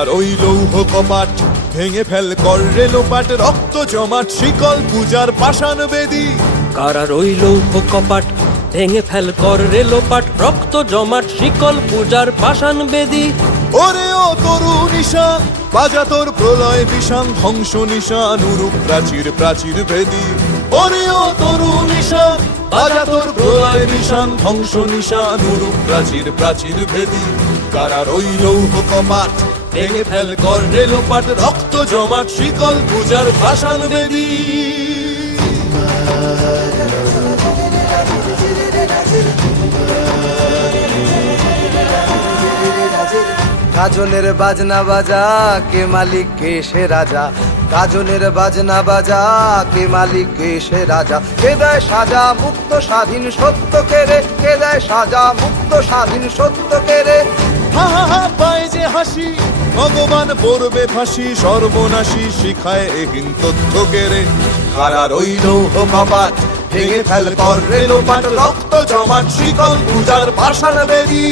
কারার ওই লৌহ কপাট ভেঙে ফেল কর রে লোপাট, রক্ত জমাট শিকল পূজার পাষাণ বেদী। কারা রইল কপাট ভেঙে ফেল কর রে লোপাট, রক্ত জমাট শিকল পূজার পাষাণ বেদী। ওরে ও তরু নিশান বাজা তোর প্রলয় বিষান, ধ্বংস নিশান উরুপ প্রাচীর প্রাচীর ভেদী। ওরে ও তরু নিশান বাজা তোর প্রলয় নিশান, ধ্বংস নিশান উরুপ প্রাচীর প্রাচীর ভেদী। কারার ওই লৌহ কপাট ভেঙে ফেল কর রে লোপাট, রক্ত জমাট শিকল পূজার পাষাণ বেদী। গাজনের বাজনা বাজা কে মালিক কে সে রাজা, গাজনের বাজনা বাজা কে মালিক কে সে রাজা। কে দেয় সাজা মুক্ত স্বাধীন সত্য কেড়ে, কে দেয় সাজা মুক্ত স্বাধীন সত্য কেড়ে। হা হা হা পায় যে হাসি ভগবান পড়বে ফাঁসি, সর্বনাশী শিখায় এহীন তথ্য কেড়ে। কারার ওই লৌহ কপাট ভেঙে ফেল কর রে লোপাট, রক্ত জমাট শিকল পূজার পাষাণ বেদী।